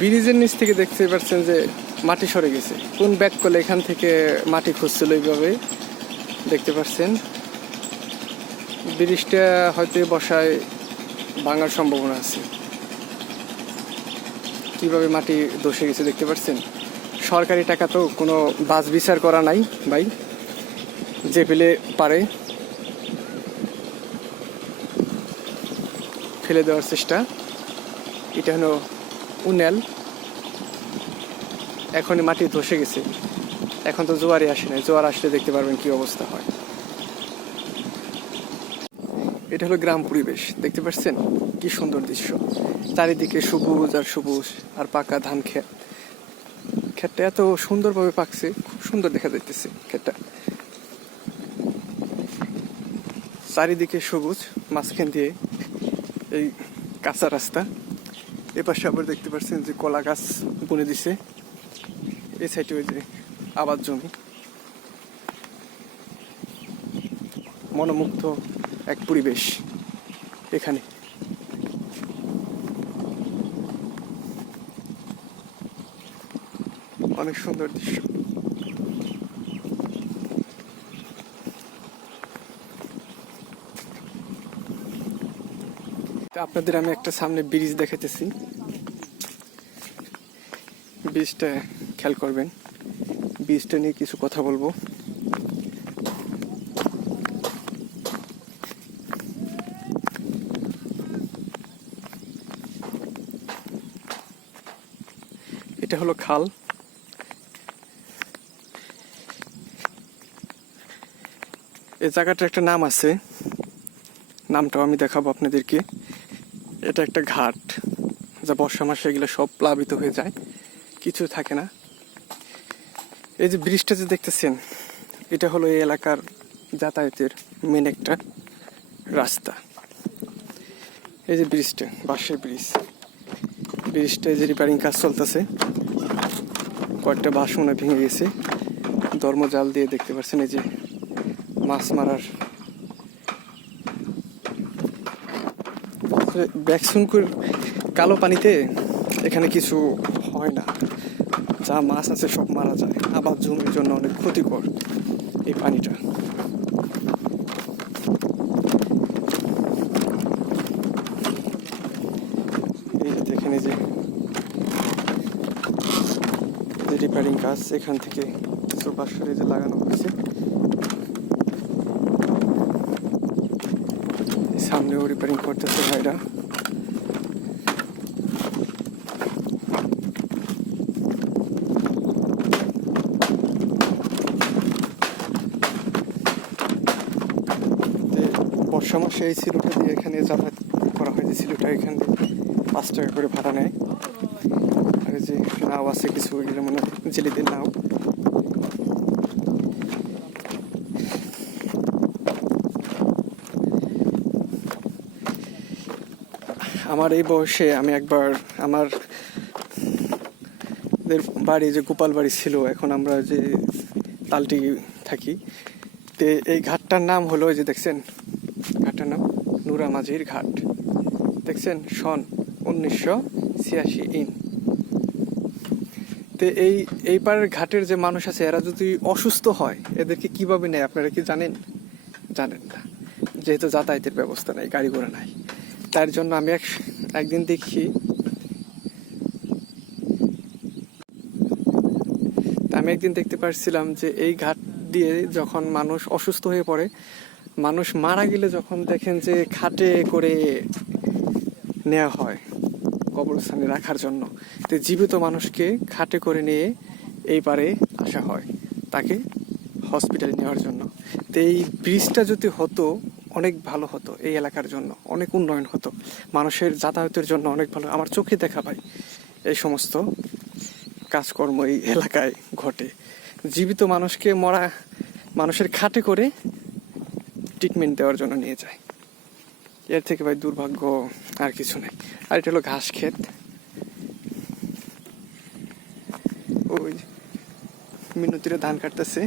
ব্রিজের নিচ থেকে দেখতে পাচ্ছেন যে মাটি সরে গেছে। কোন ব্যাক করলে এখান থেকে মাটি খুঁজছিল এইভাবে দেখতে পাচ্ছেন। ব্রিজটা হয়তো বসায় ভাঙার সম্ভাবনা আছে। কিভাবে মাটি ধসে গেছে দেখতে পাচ্ছেন। সরকারি টাকা তো কোনো বাছ বিচার করা নাই ভাই, যে ফেলে পারে ফেলে দেওয়ার চেষ্টা। এটা হলো উনাল, এখনই মাটি ধসে গেছে। এখন তো জোয়ারই আসে না, জোয়ার আসলে দেখতে পারবেন কি অবস্থা হয়। এটা হলো গ্রাম পরিবেশ, দেখতে পাচ্ছেন কি সুন্দর দৃশ্য। চারিদিকে সবুজ আর সবুজ আর পাকা ধান ক্ষেত। ক্ষেতটা এত সুন্দরভাবে পাকছে, খুব সুন্দর দেখা যাইতেছে ক্ষেতটা। চারিদিকে সবুজ, মাঝখান দিয়ে এই কাঁচা রাস্তা। এপাশে আবার দেখতে পাচ্ছেন যে কলা গাছ বুনে দিছে। এই সাইডে ওই যে আবাদ জমি। মনোমুগ্ধ এক পরিবেশ এখানে। অনেক সুন্দর দৃশ্য। আপনাদের আমি একটা সামনে ব্রিজ দেখাইতেছি, ব্রিজটা খেয়াল করবেন। ব্রিজটা নিয়ে কিছু কথা বলবো। এটা হলো খাল। এই জায়গাটার একটা নাম আছে, নামটাও আমি দেখাবো আপনাদেরকে। এটা একটা ঘাট, যা বর্ষা মাসে এগুলো সব প্লাবিত হয়ে যায়, কিছু থাকে না। এই যে ব্রিজটা যে দেখতেছেন, এটা হলো এই এলাকার যাতায়াতের মেন একটা রাস্তা। এই যে ব্রিজটা, বাঁশের ব্রিজ। ব্রিজটা যে রিপেয়ারিং কাজ চলতেছে, কয়েকটা বাঁশ মনে ভেঙে গেছে। ধর্মজাল দিয়ে দেখতে পাচ্ছেন এই যে মাছ মারার ব্যাকসুনকুর কালো পানিতে এখানে কিছু হয় না, যা মাছ আছে সব মারা যায়। আবাদ জমির জন্য অনেক ক্ষতিকর এই পানিটা। এই যে দেখেন, এই যে রিপেয়ারিং কাজ এখান থেকে কিছু বাঁশের যে লাগানো হয়েছে। সামনেও রিপেয়ারিং করতেছে ভাইরা। বর্ষা মাসে এই সিলুটা দিয়ে এখানে যাতায়াত করা হয়। যে সিলুটা এখান থেকে 5 টাকা করে ভাড়া নেয়। আর যে নাও আছে কিছু, ওইগুলো মনে হয় জেলেদের নাও। আমার এই বয়সে আমি একবার আমার বাড়ি যে গোপাল বাড়ি ছিল, এখন আমরা যে তালটি থাকি, তে এই ঘাটটার নাম হলো, এই যে দেখছেন ঘাটটার নাম নুরা মাঝির ঘাট। দেখছেন সন 1986 ইন। তো এই পারের ঘাটের যে মানুষ আছে, এরা যদি অসুস্থ হয় এদেরকে কিভাবে নেয় আপনারা কি জানেন? জানেন না, যেহেতু যাতায়াতের ব্যবস্থা নাই, গাড়ি ঘোড়া নাই। তার জন্য আমি একদিন দেখি, আমি একদিন দেখতে পাচ্ছিলাম যে এই ঘাট দিয়ে যখন মানুষ অসুস্থ হয়ে পড়ে, মানুষ মারা গেলে যখন দেখেন যে খাটে করে নেওয়া হয় কবরস্থানে রাখার জন্য, তো জীবিত মানুষকে খাটে করে নিয়ে এই পারে আসা হয় তাকে হসপিটালে নেওয়ার জন্য। তো এই ব্রিজটা যদি হতো অনেক ভালো হতো, এই এলাকার জন্য অনেক উন্নয়ন হতো, মানুষের যাতায়াতের জন্য অনেক ভালো। আমার চোখে দেখা ভাই এই সমস্ত কাজকর্ম এই এলাকায় ঘটে। জীবিত মানুষকে মরা মানুষের খাটে করে ট্রিটমেন্ট দেওয়ার জন্য নিয়ে যায়। এর থেকে ভাই দুর্ভাগ্য আর কিছু নেই। আর এটা হলো ঘাস ক্ষেত। ওই মিনতিরা ধান কাটতেছে।